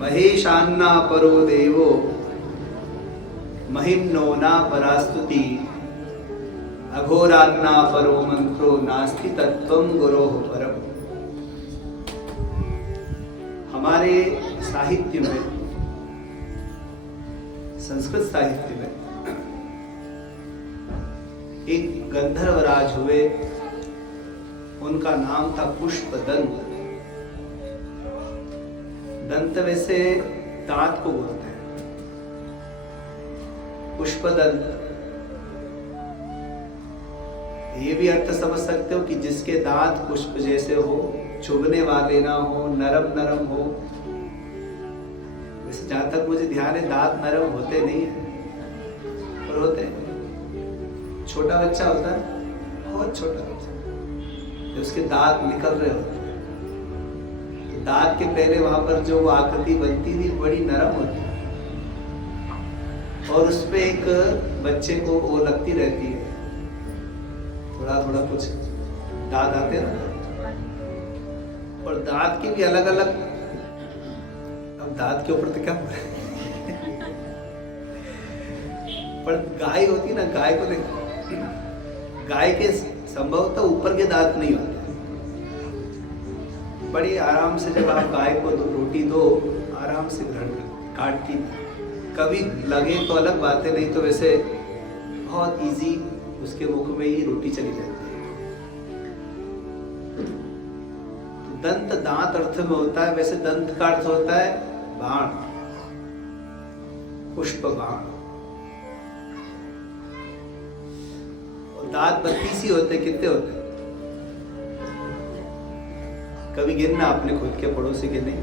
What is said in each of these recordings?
महेशान्ना परो देवो महिम्नो न परास्तुति अघोरान्ना परो मंत्रो नास्ति तत्त्वं गुरोः परम। हमारे साहित्य में, संस्कृत साहित्य में एक गंधर्वराज हुए, उनका नाम था पुष्पदंत। दंत वैसे दांत को बोलते हैं, पुष्पदंत। ये भी अर्थ समझ सकते हो कि जिसके दांत पुष्प जैसे हो, चुभने वाले ना हो, नरम नरम हो। वैसे जहां तक मुझे ध्यान है दांत नरम होते नहीं है, और होते हैं। छोटा बच्चा होता है, बहुत छोटा बच्चा, जब उसके दांत निकल रहे होते हैं तो दांत के पहले वहां पर जो आकृति बनती थी बड़ी नरम होती है, और उसपे एक बच्चे को वो लगती रहती है, थोड़ा थोड़ा कुछ दांत आते हैं ना, और दांत के भी अलग अलग। अब दांत के ऊपर तो क्या बोले पर गाय होती ना, गाय को देखो, गाय के संभवतः ऊपर के दांत नहीं होते। बड़ी आराम से जब आप गाय को रोटी दो, आराम से ग्रहण काटती, कभी लगे तो अलग बात है, नहीं तो वैसे बहुत इजी उसके मुख में ही रोटी चली जाती है। तो दंत दांत अर्थ में होता है, वैसे दंत का अर्थ होता है बाण, पुष्प बाण। और दांत 32 ही होते, कितने होते? कभी गिनना अपने खुद के पड़ोसी के नहीं,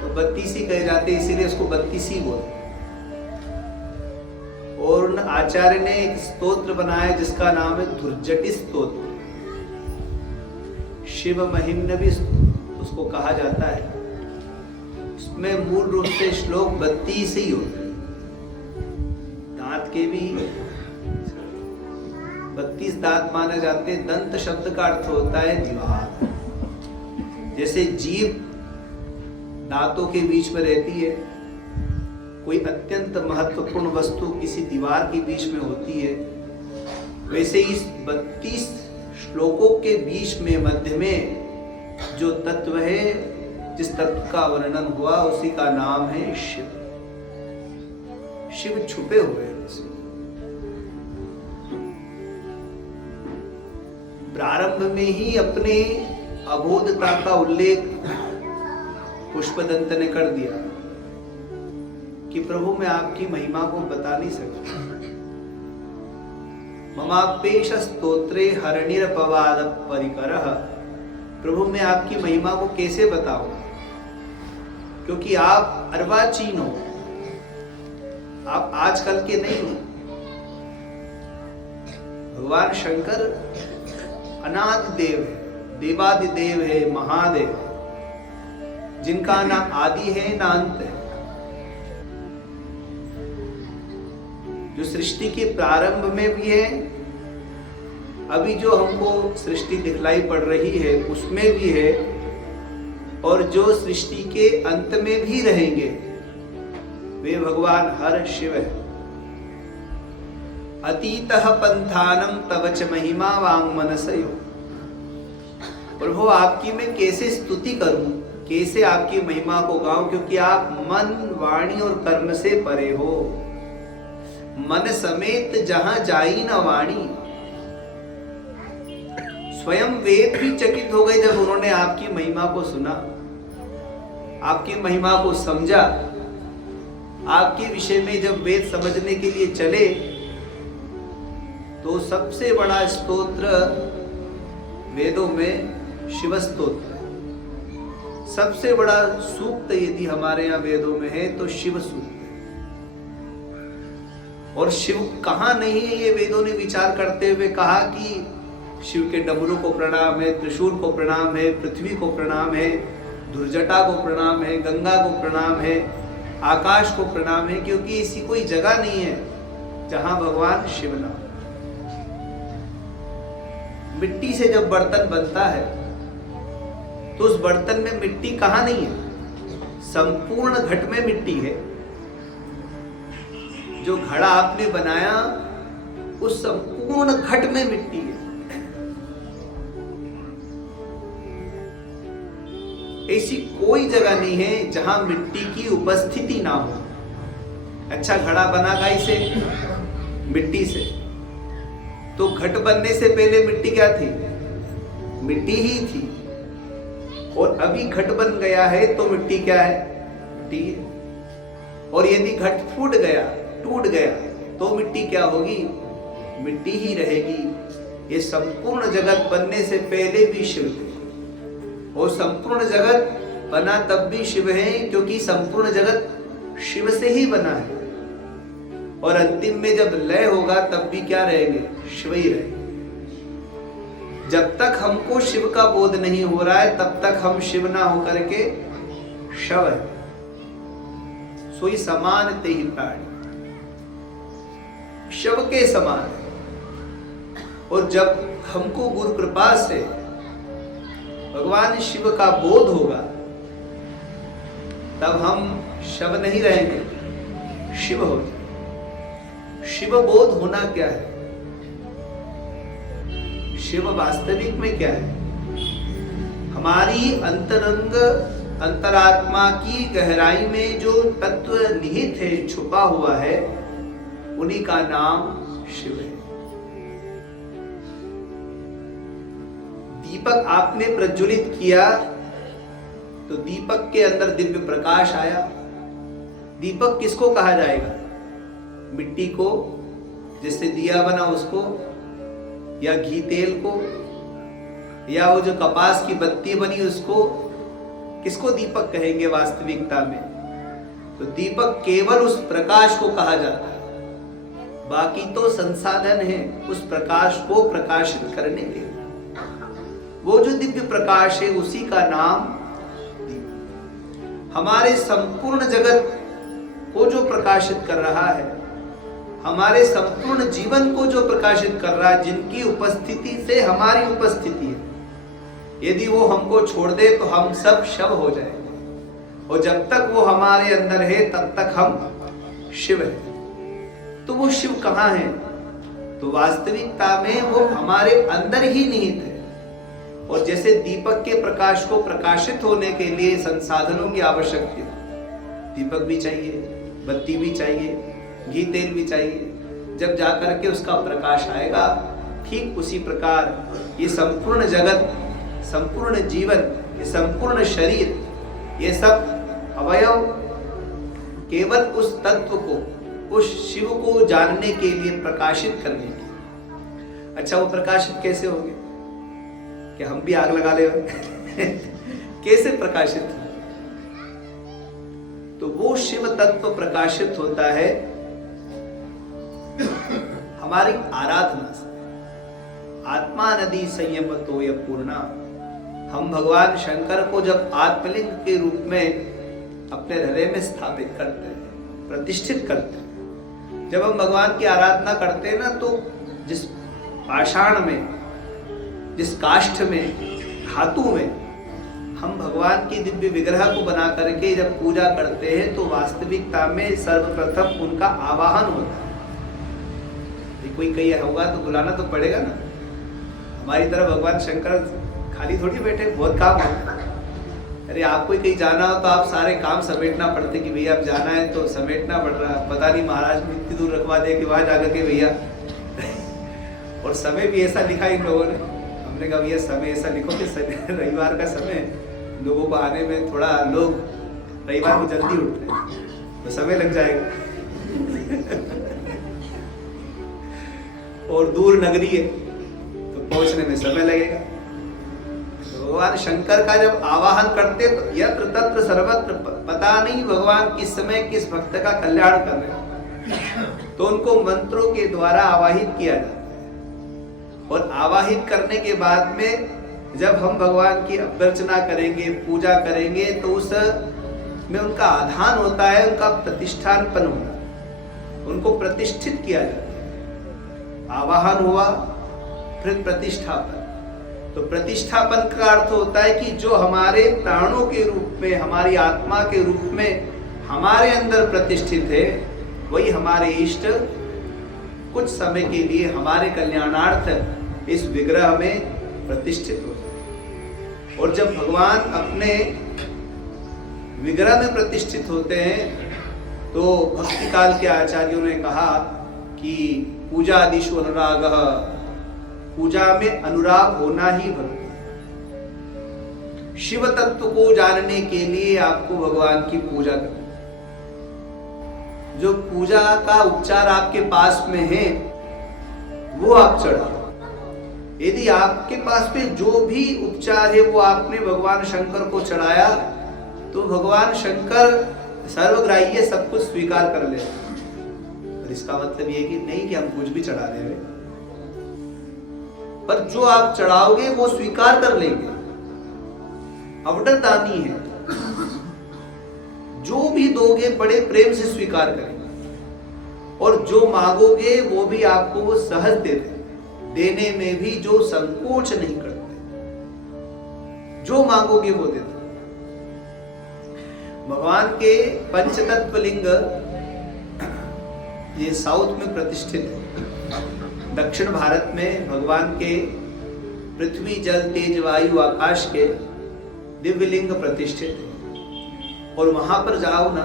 तो 32 ही कहे जाते, इसीलिए उसको 32 ही बोलते। और उन आचार्य ने एक स्तोत्र बनाया जिसका नाम है दुर्जटि स्तोत्र। शिव महिम्न भी उसको कहा जाता है। उसमें मूल रूप से श्लोक 32 ही होते, दांत के भी 32 दांत माने जाते हैं। दंत शब्द का अर्थ होता है दीवार। जैसे जीभ दांतों के बीच में रहती है, कोई अत्यंत महत्वपूर्ण वस्तु किसी दीवार के बीच में होती है, वैसे इस 32 श्लोकों के बीच में मध्य में जो तत्व है, जिस तत्व का वर्णन हुआ उसी का नाम है शिव। शिव छुपे हुए हैं उसमें। प्रारंभ में ही अपने अबोधता का उल्लेख पुष्पदंत ने कर दिया कि प्रभु मैं आपकी महिमा को बता नहीं सकता। ममापेश स्तोत्रे हरणिरपवाद परिकरः। प्रभु मैं आपकी महिमा को कैसे बताऊं, क्योंकि आप अर्वाचीन हो, आप आजकल के नहीं हो। भगवान शंकर अनादि देव है, देवादिदेव है, महादेव, जिनका ना आदि है ना अंत है, जो सृष्टि के प्रारंभ में भी है, अभी जो हमको सृष्टि दिखलाई पड़ रही है उसमें भी है, और जो सृष्टि के अंत में भी रहेंगे वे भगवान हर शिव है। अतीतः पंथानम तव च महिमा वाङ्मनसयो। प्रभु आपकी मैं कैसे स्तुति करूं, कैसे आपकी महिमा को गाऊं, क्योंकि आप मन वाणी और कर्म से परे हो। मन समेत जहां जाई न वाणी। स्वयं वेद भी चकित हो गए जब उन्होंने आपकी महिमा को सुना, आपकी महिमा को समझा। आपके विषय में जब वेद समझने के लिए चले तो सबसे बड़ा स्तोत्र वेदों में शिव स्तोत्र है। सबसे बड़ा सूक्त यदि हमारे यहाँ वेदों में है तो शिव सूक्त है। और शिव कहाँ नहीं है ये वेदों ने विचार करते हुए कहा कि शिव के डमरू को प्रणाम है, त्रिशूल को प्रणाम है, पृथ्वी को प्रणाम है, दुर्जटा को प्रणाम है, गंगा को प्रणाम है, आकाश को प्रणाम है, क्योंकि ऐसी कोई जगह नहीं है जहां भगवान शिव ना। मिट्टी से जब बर्तन बनता है तो उस बर्तन में मिट्टी कहाँ नहीं है, संपूर्ण घट में मिट्टी है। जो घड़ा आपने बनाया उस संपूर्ण घट में मिट्टी है। ऐसी कोई जगह नहीं है जहां मिट्टी की उपस्थिति ना हो। अच्छा, घड़ा बना कैसे? मिट्टी से। तो घट बनने से पहले मिट्टी क्या थी? मिट्टी ही थी। और अभी घट बन गया है तो मिट्टी क्या है? मिट्टी है। और यदि घट फूट गया, टूट गया, तो मिट्टी क्या होगी? मिट्टी ही रहेगी। ये संपूर्ण जगत बनने से पहले भी शिव थे, और संपूर्ण जगत बना तब भी शिव है, क्योंकि संपूर्ण जगत शिव से ही बना है। और अंतिम में जब लय होगा तब भी क्या रहेंगे? शिव ही रहेंगे। जब तक हमको शिव का बोध नहीं हो रहा है तब तक हम शिव ना होकर के शव है। सोई समान ते ही प्राणी, शव के समान है। और जब हमको गुरु कृपा से भगवान शिव का बोध होगा तब हम शव नहीं रहेंगे, शिव हो जाएंगे। शिव बोध होना क्या है? शिव वास्तविक में क्या है? हमारी अंतरंग अंतरात्मा की गहराई में जो तत्व निहित है, छुपा हुआ है, उन्हीं का नाम शिव है। दीपक आपने प्रज्वलित किया तो दीपक के अंदर दिव्य प्रकाश आया। दीपक किसको कहा जाएगा? मिट्टी को, जिससे दिया बना उसको, या घी तेल को, या वो जो कपास की बत्ती बनी उसको? किसको दीपक कहेंगे वास्तविकता में? तो दीपक केवल उस प्रकाश को कहा जाता है। बाकी तो संसाधन है उस प्रकाश को प्रकाशित करने के। वो जो दिव्य प्रकाश है उसी का नाम दीपक। हमारे संपूर्ण जगत को जो प्रकाशित कर रहा है, हमारे संपूर्ण जीवन को जो प्रकाशित कर रहा है, जिनकी उपस्थिति से हमारी उपस्थिति है, यदि वो हमको छोड़ दे तो हम सब शव हो जाएंगे। और जब तक वो हमारे अंदर है तब तक हम शिव है। तो वो शिव कहाँ है? तो वास्तविकता में वो हमारे अंदर ही निहित है। और जैसे दीपक के प्रकाश को प्रकाशित होने के लिए संसाधनों की आवश्यकता है, दीपक भी चाहिए, बत्ती भी चाहिए, घी तेल भी चाहिए, जब जाकर के उसका प्रकाश आएगा, ठीक उसी प्रकार ये संपूर्ण जगत, संपूर्ण जीवन, ये संपूर्ण शरीर, ये सब अवयव केवल उस तत्व को, उस शिव को जानने के लिए प्रकाशित करने के। अच्छा, वो प्रकाशित कैसे होंगे? क्या हम भी आग लगा ले? कैसे प्रकाशित हो? तो वो शिव तत्व प्रकाशित होता है हमारी आराधना से। आत्मा नदी संयम तो यह पूर्णा। हम भगवान शंकर को जब आत्मलिंग के रूप में अपने हृदय में स्थापित करते हैं, प्रतिष्ठित करते हैं, जब हम भगवान की आराधना करते हैं ना, तो जिस पाषाण में, जिस काष्ठ में, धातु में हम भगवान की दिव्य विग्रह को बना करके जब पूजा करते हैं, तो वास्तविकता में सर्वप्रथम उनका आवाहन होता है। कोई कहीं होगा तो बुलाना तो पड़ेगा ना। हमारी तरफ भगवान शंकर खाली थोड़ी बैठे, बहुत काम होता है। अरे आपको कहीं जाना हो तो आप सारे काम समेटना पड़ते कि भैया अब जाना है तो समेटना पड़ रहा है। पता नहीं महाराज ने इतनी दूर रखवा दिया कि वहां जाकर के भैया और समय भी ऐसा लिखा इन लोगों ने। हमने कहा भैया समय ऐसा लिखो कि रविवार का समय लोगों को आने में, थोड़ा लोग रविवार को जल्दी उठते हैं तो समय लग जाएगा और दूर नगरी है तो पहुंचने में समय लगेगा। भगवान शंकर का जब आवाहन करते तो यत्र तत्र सर्वत्र, पता नहीं भगवान किस समय किस भक्त का कल्याण कर रहे हैं, तो उनको मंत्रों के द्वारा आवाहित किया जाता है। और आवाहित करने के बाद में जब हम भगवान की अभ्यर्चना करेंगे, पूजा करेंगे, तो उस में उनका आधान होता है, उनका प्रतिष्ठानपन होता है, उनको प्रतिष्ठित किया जाता है। आवाहन हुआ, फिर प्रतिष्ठापन। तो प्रतिष्ठापन का अर्थ होता है कि जो हमारे प्राणों के रूप में, हमारी आत्मा के रूप में हमारे अंदर प्रतिष्ठित है, वही हमारे इष्ट कुछ समय के लिए हमारे कल्याणार्थ इस विग्रह में प्रतिष्ठित होते हैं। और जब भगवान अपने विग्रह में प्रतिष्ठित होते हैं तो भक्ति काल के आचार्यों ने कहा कि पूजा आदिशु अनुराग, पूजा में अनुराग होना ही भक्ति। शिव तत्व को जानने के लिए आपको भगवान की पूजा करनी। जो पूजा का उपचार आपके पास में है वो आप चढ़ाओ। यदि आपके पास में जो भी उपचार है वो आपने भगवान शंकर को चढ़ाया तो भगवान शंकर सर्वग्राह्य सब कुछ स्वीकार कर ले। और इसका मतलब ये कि नहीं कि हम कुछ भी चढ़ा देंगे, पर जो आप चढ़ाओगे वो स्वीकार कर लेंगे। अवडर दानी है, जो भी दोगे बड़े प्रेम से स्वीकार करेंगे और जो मांगोगे वो भी आपको वो सहज देते, देने में भी जो संकोच नहीं करते, जो मांगोगे वो देते। भगवान के पंचतत्व लिंग ये साउथ में प्रतिष्ठित है। दक्षिण भारत में भगवान के पृथ्वी जल तेज वायु आकाश के दिव्य लिंग प्रतिष्ठित है। और वहां पर जाओ ना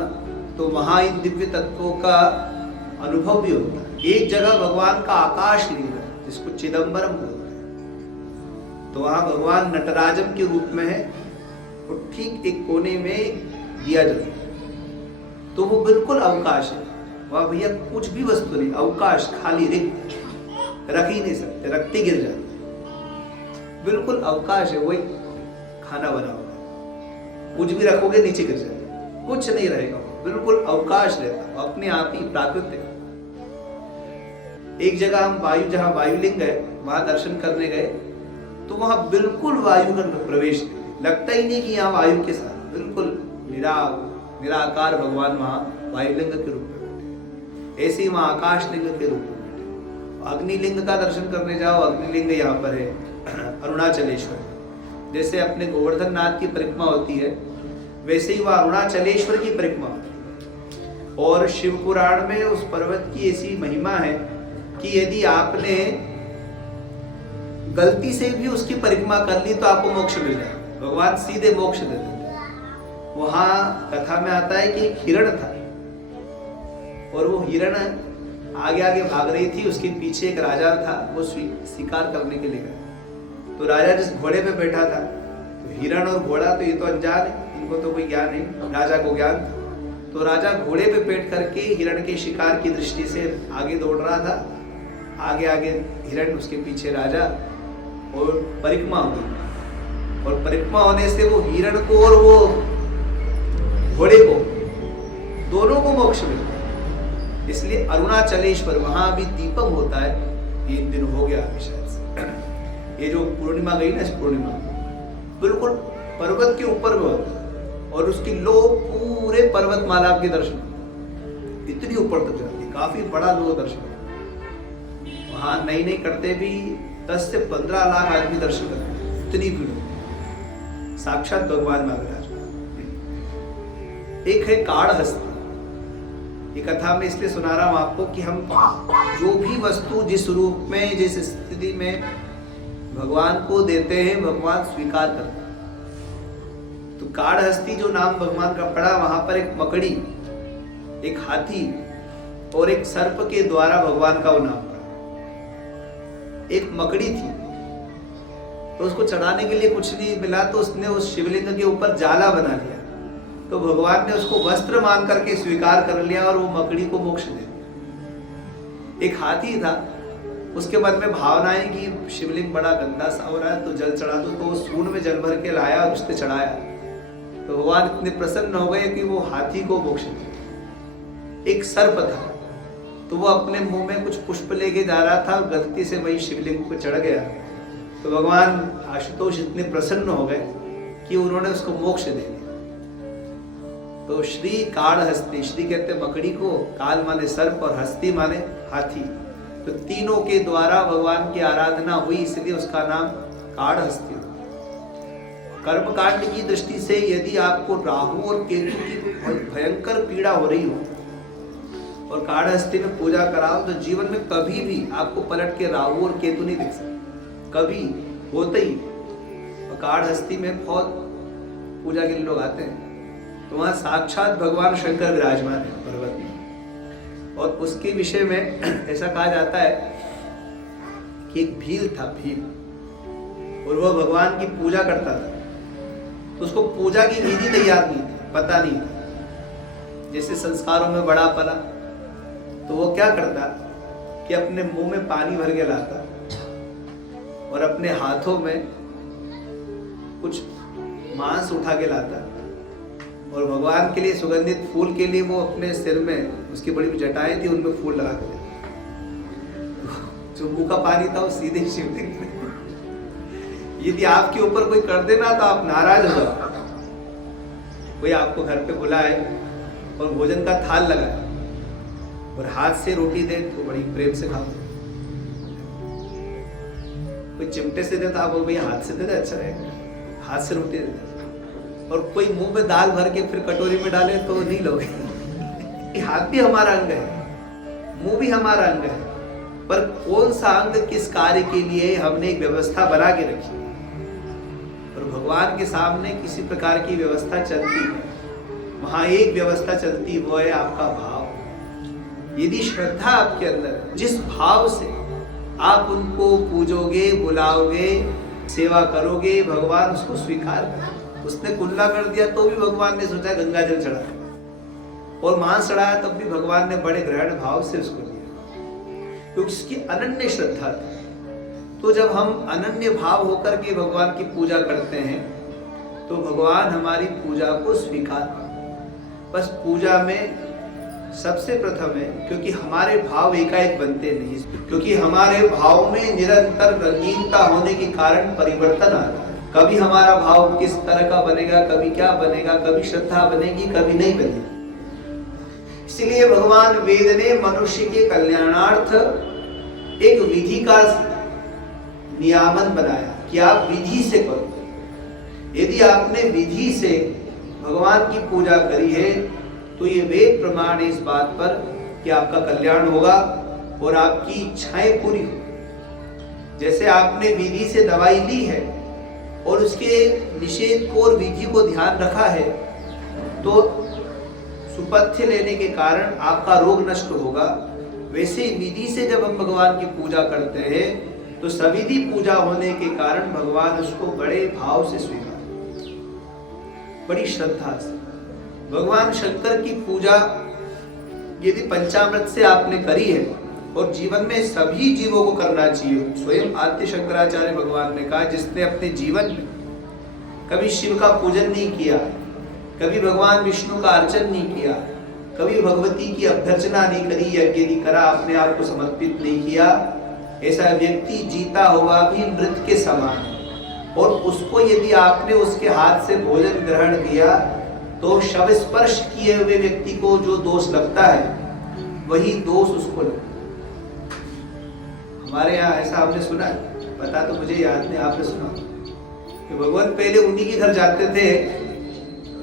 तो वहां इन दिव्य तत्वों का अनुभव भी होता है। एक जगह भगवान का आकाश लिंग है जिसको चिदंबरम बोलते हैं, तो वहां भगवान नटराजम के रूप में है और ठीक एक कोने में दिया जाता है। तो वो बिल्कुल अवकाश है, वहां भैया कुछ भी वस्तु नहीं, अवकाश खाली रिक्त, रख ही नहीं सकते, रखते गिर जाते, बिल्कुल अवकाश है। वही खाना बना हुआ, कुछ भी रखोगे नीचे गिर जाएगा, कुछ नहीं रहेगा, बिल्कुल अवकाश रहता, अपने आप ही प्राकृतिक। एक जगह हम जहाँ वायुलिंग है वहां दर्शन करने गए तो वहां बिल्कुल वायु का प्रवेश नहीं, लगता ही नहीं कि यहाँ वायु के साथ, बिल्कुल निराकार भगवान वहां वायुलिंग के रूप में बैठे। ऐसे ही वहां आकाश लिंग के रूप में बैठे। अग्निलिंग का दर्शन करने जाओ, अग्निलिंग यहाँ पर है अरुणाचलेश्वर। जैसे अपने गोवर्धन नाथ की परिक्रमा होती है वैसे ही वह अरुणाचलेश्वर की परिक्रमा होती है। और शिव पुराण में उस पर्वत की ऐसी महिमा है कि यदि आपने गलती से भी उसकी परिक्रमा कर ली तो आपको मोक्ष मिल जाए, भगवान सीधे मोक्ष देते हैं। वहां कथा में आता है कि एक हिरण था और वो हिरण आगे आगे भाग रही थी, उसके पीछे एक राजा था, वो शिकार करने के लिए गया। तो राजा जिस घोड़े पे बैठा था, तो हिरण और घोड़ा तो ये तो अनजान है, इनको तो कोई ज्ञान नहीं, राजा को ज्ञान था। तो राजा घोड़े पे बैठ करके हिरण के शिकार की दृष्टि से आगे दौड़ रहा था, आगे आगे हिरण, उसके पीछे राजा, और परिक्रमा हो गई। और परिक्रमा होने से वो हिरण को और वो घोड़े को दोनों को मोक्ष मिलता है। इसलिए अरुणाचलेश्वर वहां भी दीपम होता है, 3 दिन हो गया अभी शायद से। ये जो पूर्णिमा गई ना, इस पूर्णिमा बिल्कुल पर्वत के ऊपर में होता है और उसकी लो पूरे पर्वतमाला के दर्शन इतनी ऊपर तक जाती है, काफी बड़ा लो दर्शन। वहां नहीं करते भी 10 से 15 लाख आदमी दर्शन करते हैं, इतनी भीड़, साक्षात भगवान नागराज। एक है काढ़ हस्ती। ये कथा में इसलिए सुना रहा हूं आपको कि हम जो भी वस्तु जिस रूप में जिस स्थिति में भगवान को देते हैं, भगवान स्वीकार करता है। तो काढ़ हस्ती जो नाम भगवान का पड़ा, वहां पर एक मकड़ी, एक हाथी और एक सर्प के द्वारा भगवान का वो नाम पड़ा। एक मकड़ी थी तो उसको चढ़ाने के लिए कुछ नहीं मिला, तो उसने उस शिवलिंग के ऊपर जाला बना लिया। तो भगवान ने उसको वस्त्र मान करके स्वीकार कर लिया और वो मकड़ी को मोक्ष दे दिया। एक हाथी था, उसके मन में भावनाएं कि शिवलिंग बड़ा गंदा सा हो रहा है तो जल चढ़ा दो, तो वो सूंड में जल भर के लाया और उसने चढ़ाया। तो भगवान इतने प्रसन्न हो गए कि वो हाथी को मोक्ष दिया। एक सर्प था, तो वो अपने मुंह में कुछ पुष्प लेके जा रहा था, गलती से वही शिवलिंग को चढ़ गया। तो भगवान आशुतोष इतने प्रसन्न हो गए कि उन्होंने उसको मोक्ष दे दिया। तो श्री काढ़ हस्ती, श्री कहते मकड़ी को, काल माने सर्प और हस्ती माने हाथी। तो तीनों के द्वारा भगवान की आराधना हुई, इसलिए उसका नाम काढ़हस्ती। कर्मकांड की दृष्टि से यदि आपको राहु और केतु की भयंकर पीड़ा हो रही हो और काढ़हस्ती में पूजा कराओ तो जीवन में कभी भी आपको पलट के राहु और केतु नहीं दिख सकते, कभी होते ही। और काढ़हस्ती में बहुत पूजा के लिए लोग आते हैं तो वहां साक्षात भगवान शंकर विराजमान है पर्वत में। और उसके विषय में ऐसा कहा जाता है कि एक भील था, भील, और वह भगवान की पूजा करता था तो उसको पूजा की विधि तैयार नहीं थी, पता नहीं था। जैसे संस्कारों में बड़ा पला तो वो क्या करता कि अपने मुंह में पानी भर के लाता और अपने हाथों में कुछ मांस उठा के लाता और भगवान के लिए सुगंधित फूल के लिए वो अपने सिर में, उसकी बड़ी जटाएं थी उनमें फूल लगा के जो मुंह का पानी था वो सीधे शिवलिंग में। यदि आपके ऊपर कोई कर देना तो आप नाराज हो जाओ। कोई आपको घर पे बुलाए और भोजन का थाल लगाए और हाथ से रोटी दे तो बड़ी प्रेम से खाओ। कोई चिमटे से दे तो आप बोलो भैया हाथ से दे दे, अच्छा रहेगा, हाथ से रोटी दे दे। और कोई मुंह में दाल भर के फिर कटोरी में डाले तो नहीं लोगे। हाथ भी हमारा अंग है, मुंह भी हमारा अंग है, पर कौन सा अंग किस कार्य के लिए हमने एक व्यवस्था बना के रखी। और भगवान के सामने किसी प्रकार की व्यवस्था चलती है, वहां एक व्यवस्था चलती, वो है आपका भाव। यदि श्रद्धा आपके अंदर है, जिस भाव से आप उनको पूजोगे, बुलाओगे, सेवा करोगे, भगवान उसको स्वीकार करें। उसने कुल्ला कर दिया तो भी भगवान ने सोचा गंगा जल चढ़ाया, और मांस चढ़ाया तब भी भगवान ने बड़े ग्रहण भाव से उसको लिया, क्योंकि उसकी अनन्य श्रद्धा थी। तो जब हम अनन्य भाव होकर के भगवान की पूजा करते हैं तो भगवान हमारी पूजा को स्वीकार करते। बस पूजा में सबसे प्रथम है, क्योंकि हमारे भाव एकाएक बनते नहीं, क्योंकि हमारे भाव में निरंतर रंगीनता होने के कारण परिवर्तन आता है। कभी हमारा भाव किस तरह का बनेगा, कभी क्या बनेगा, कभी श्रद्धा बनेगी, कभी नहीं बनेगी। इसलिए भगवान वेद ने मनुष्य के कल्याणार्थ एक विधि का नियामन बनाया कि आप विधि से करो। यदि आपने विधि से भगवान की पूजा करी है तो ये वेद प्रमाण है इस बात पर कि आपका कल्याण होगा और आपकी इच्छाएं पूरी हो। जैसे आपने विधि से दवाई ली है और उसके निषेध को और विधि को ध्यान रखा है तो सुपथ्य लेने के कारण आपका रोग नष्ट होगा। वैसे विधि से जब हम भगवान की पूजा करते हैं तो सविधि पूजा होने के कारण भगवान उसको बड़े भाव से स्वीकार, बड़ी श्रद्धा से। भगवान शंकर की पूजा यदि पंचामृत से आपने करी है और जीवन में सभी जीवों को करना चाहिए। स्वयं आद्य शंकराचार्य भगवान ने कहा, जिसने अपने जीवन में कभी शिव का पूजन नहीं किया, कभी भगवान विष्णु का अर्चन नहीं किया, कभी भगवती की अभ्यर्चना नहीं करी, यज्ञ नहीं करा, अपने आप को समर्पित नहीं किया, ऐसा व्यक्ति जीता हुआ भी मृत के समान। और उसको यदि आपने उसके हाथ से भोजन ग्रहण किया तो शव स्पर्श किए हुए व्यक्ति को जो दोष लगता है वही दोष उसको लगता है। हमारे यहाँ ऐसा आपने सुना है, पता तो मुझे याद नहीं, आपने सुना कि भगवान पहले उन्हीं के घर जाते थे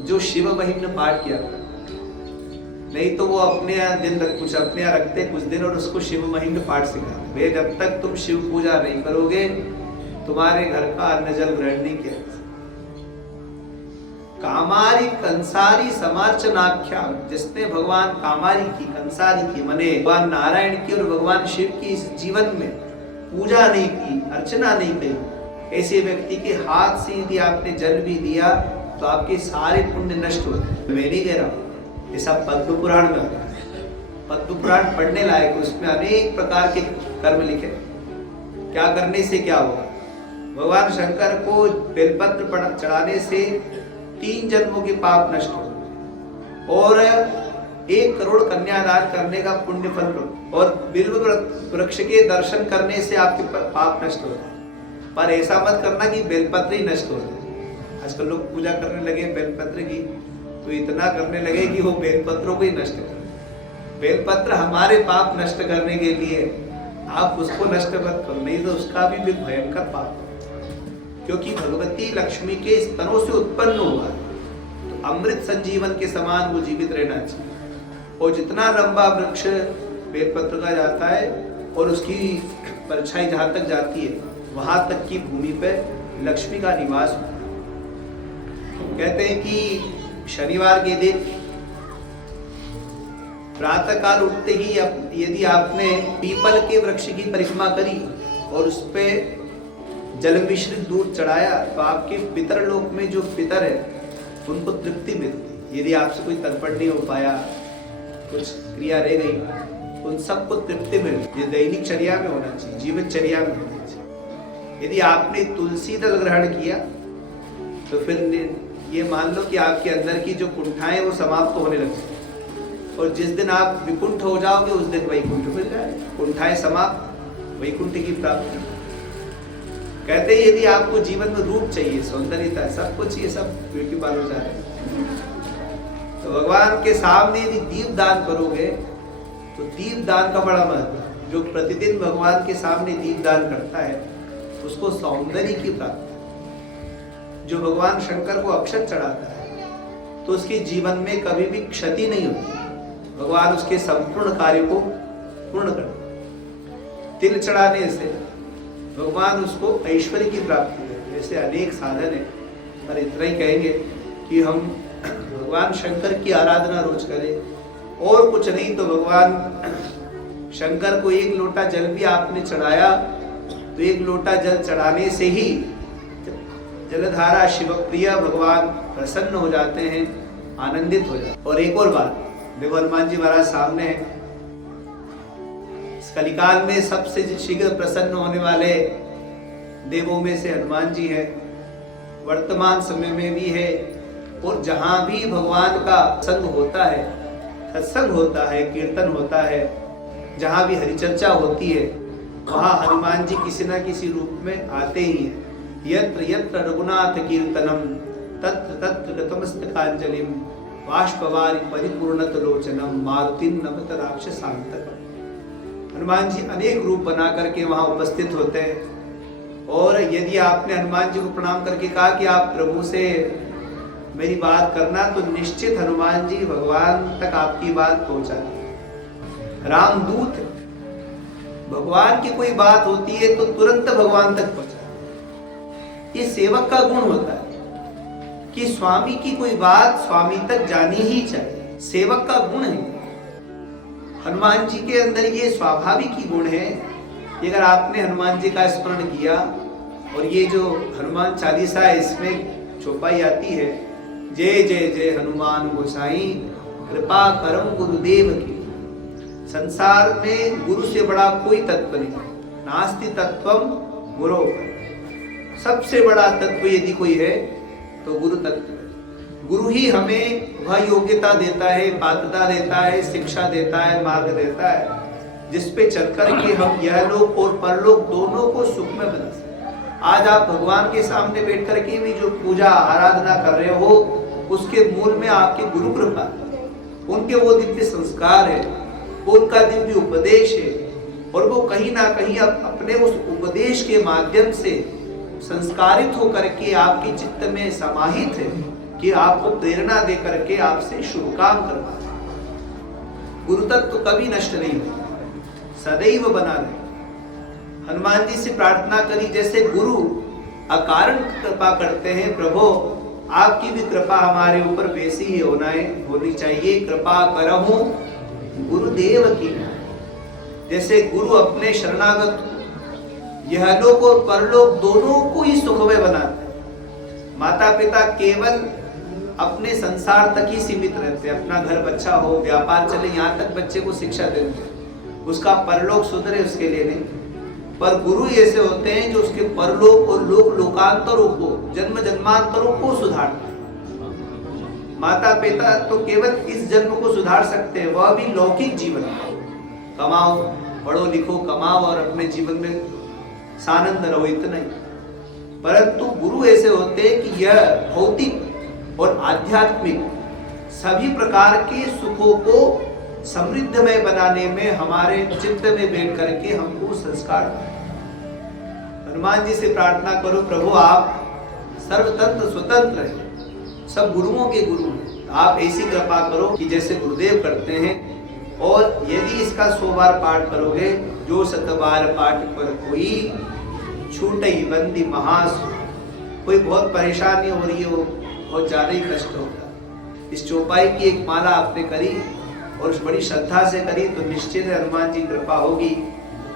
जो शिव महिम ने पाठ किया, नहीं तो वो अपने यहाँ दिन रख कुछ अपने यहाँ रखते कुछ दिन और उसको शिव महिम ने पाठ सिखाते। वे जब तक तुम शिव पूजा नहीं करोगे तुम्हारे घर का अन्न जल ग्रहण नहीं किया। कामारी कंसारी समार्चनाख्या, जिसने भगवान कामारी की, कंसारी की मने भगवान नारायण की और भगवान शिव की इस जीवन में पूजा नहीं की, अर्चना नहीं की, ऐसे व्यक्ति के हाथ से यदि आपने जल भी दिया तो आपके सारे पुण्य नष्ट होते हैं। मैं नहीं कह रहा हूँ, ऐसा पद्म पुराण में होता है। पद्म पुराण पढ़ने लायक, उसमें अनेक प्रकार के कर्म लिखे, क्या करने से क्या होगा। भगवान शंकर को बेलपत्र चढ़ाने से 3 जन्मों के पाप नष्ट हो और 1 करोड़ कन्यादान करने का पुण्य फल, और बिल्व वृक्ष के दर्शन करने से आपके पाप नष्ट होते हैं। पर ऐसा मत करना कि बेलपत्र ही नष्ट हो जाए। आजकल लोग पूजा करने लगे बेलपत्र की, तो इतना करने लगे कि वो बेलपत्रों को ही नष्ट कर। बेलपत्र हमारे पाप नष्ट करने के लिए, आप उसको नष्ट मत करो, नहीं तो उसका भी भयंकर पाप है। क्योंकि भगवती लक्ष्मी के स्तनों से उत्पन्न हुआ है, तो अमृत संजीवन के समान वो जीवित रहना चाहिए। और जितना लंबा वृक्ष बेलपत्र का जाता है और उसकी परछाई जहाँ तक जाती है, वहाँ तक की भूमि पर लक्ष्मी का निवास होता है। कहते हैं कि शनिवार के दिन प्रातः काल उठते ही यदि आपने पीपल के वृक्ष की परिक्रमा करी और उस पे जल मिश्रित दूध चढ़ाया, तो आपके पितर लोक में जो पितर है उनको तृप्ति मिलती। यदि आपसे कोई तर्पण नहीं हो पाया, कुछ क्रिया रह गई, उन सबको तृप्ति मिलती। ये दैनिक चर्या में होना चाहिए, जीवन चर्या में होना चाहिए। यदि आपने तुलसी दल ग्रहण किया तो फिर ये मान लो कि आपके अंदर की जो कुंठाएं वो समाप्त होने लगती, और जिस दिन आप विकुंठ हो जाओगे उस दिन वैकुंठ मिल जाए। कुंठाएं समाप्त, वैकुंठ की प्राप्ति। कहते हैं यदि आपको जीवन में रूप चाहिए, सौंदर्यता, सब कुछ ये सब ब्यूटी पार्लर जा रहे हैं, तो भगवान के सामने यदि दीप दान करोगे तो दीप दान का बड़ा महत्व है। जो प्रतिदिन भगवान के सामने दीप दान करता है उसको सौंदर्य की प्राप्ति। जो भगवान शंकर को अक्षत चढ़ाता है तो उसके जीवन में कभी भी क्षति नहीं होती, भगवान उसके संपूर्ण कार्य को पूर्ण करते। तिल चढ़ाने से भगवान उसको ऐश्वर्य की प्राप्ति है। ऐसे अनेक साधन है, पर इतना ही कहेंगे कि हम भगवान शंकर की आराधना रोज करें। और कुछ नहीं तो भगवान शंकर को एक लोटा जल भी आपने चढ़ाया तो एक लोटा जल चढ़ाने से ही जलधारा शिवप्रिय भगवान प्रसन्न हो जाते हैं, आनंदित हो जाते हैं। और एक और बात देखो, हनुमान जी महाराज सामने है। इस कलिकाल में सबसे शीघ्र प्रसन्न होने वाले देवों में से हनुमान जी है, वर्तमान समय में भी है। और जहां भी भगवान का संग होता है, सत्संग होता है, कीर्तन होता है, जहां भी हरिचर्चा होती है, वहां हनुमान जी किसी न किसी रूप में आते ही हैं। यत्र यत्र रघुनाथ कीर्तनम तत्र तत्र गतमस्तकांजलिम बाष्पवारि परिपूर्णत लोचनम मारुतिम नमत राक्षसांतकम। हनुमान जी अनेक रूप बना करके वहां उपस्थित होते हैं। और यदि आपने हनुमान जी को प्रणाम करके कहा कि आप प्रभु से मेरी बात करना, तो निश्चित हनुमान जी भगवान तक आपकी बात पहुंचाते। रामदूत है, भगवान की कोई बात होती है तो तुरंत भगवान तक पहुंचाते। ये सेवक का गुण होता है कि स्वामी की कोई बात स्वामी तक जानी ही चाहिए, सेवक का गुण है। हनुमान जी के अंदर ये स्वाभाविक ही गुण है। अगर आपने हनुमान जी का स्मरण किया, और ये जो हनुमान चालीसा है इसमें चौपाई आती है, जय जय जय हनुमान गोसाई कृपा करम गुरुदेव की। संसार में गुरु से बड़ा कोई तत्व नहीं, नास्ति तत्वम गुरु। सबसे बड़ा तत्व यदि कोई है तो गुरु तत्व है। गुरु ही हमें वह योग्यता देता है, पात्रता देता है, शिक्षा देता है, मार्ग देता है, जिसपे चल कर के हम यह लोक और परलोक दोनों को सुख में बना सकते। आज आप भगवान के सामने बैठ कर के भी जो पूजा आराधना कर रहे हो, उसके मूल में आपके गुरु कृपा, उनके वो दिव्य संस्कार है, उनका दिव्य उपदेश है, और वो कहीं ना कहीं अपने उस उपदेश के माध्यम से संस्कारित होकर के आपके चित्त में समाहित है कि आपको प्रेरणा दे करके आपसे शुभ काम करवा। गुरु तत्व तो कभी नष्ट नहीं होता, सदैव बना रहे। हनुमान जी से प्रार्थना करी, जैसे गुरु अकारण कृपा करते हैं, प्रभु आपकी भी कृपा हमारे ऊपर वैसी ही होनी चाहिए। कृपा करहूं गुरुदेव की। जैसे गुरु अपने शरणागत यह लोक और परलोक दोनों को ही सुखमय बनाते हैं। माता पिता केवल अपने संसार तक ही सीमित रहते हैं, अपना घर बच्चा हो, व्यापार चले, यहाँ तक बच्चे को शिक्षा देते हैं, उसका परलोक सुधरे उसके लिए नहीं। पर गुरु ऐसे होते हैं जो उसके परलोक और लोकांतरों को, जन्म जन्मांतरों को सुधारते हैं। माता पिता तो केवल इस जन्म को सुधार सकते हैं, वह भी लौकिक जीवन। कमाओ, पढ़ो लिखो, कमाओ और अपने जीवन में सानंद रहो, इतना ही। परंतु गुरु ऐसे होते हैं कि यह भौतिक और आध्यात्मिक सभी प्रकार के सुखों को समृद्धमय बनाने में हमारे चित्त में बैठ करके हमको संस्कार। हनुमान जी से प्रार्थना करो, प्रभु आप सर्वतंत्र स्वतंत्र हैं, सब गुरुओं के गुरु हैं, आप ऐसी कृपा करो कि जैसे गुरुदेव करते हैं। और यदि इसका 100 बार पाठ करोगे, जो 7 बार पाठ पर कोई छूटई बंदी महासु, कोई बहुत परेशानी हो रही हो, बहुत ज़्यादा ही कष्ट होता, इस चौपाई की एक माला आपने करी और बड़ी श्रद्धा से करी तो निश्चित हनुमान जी कृपा होगी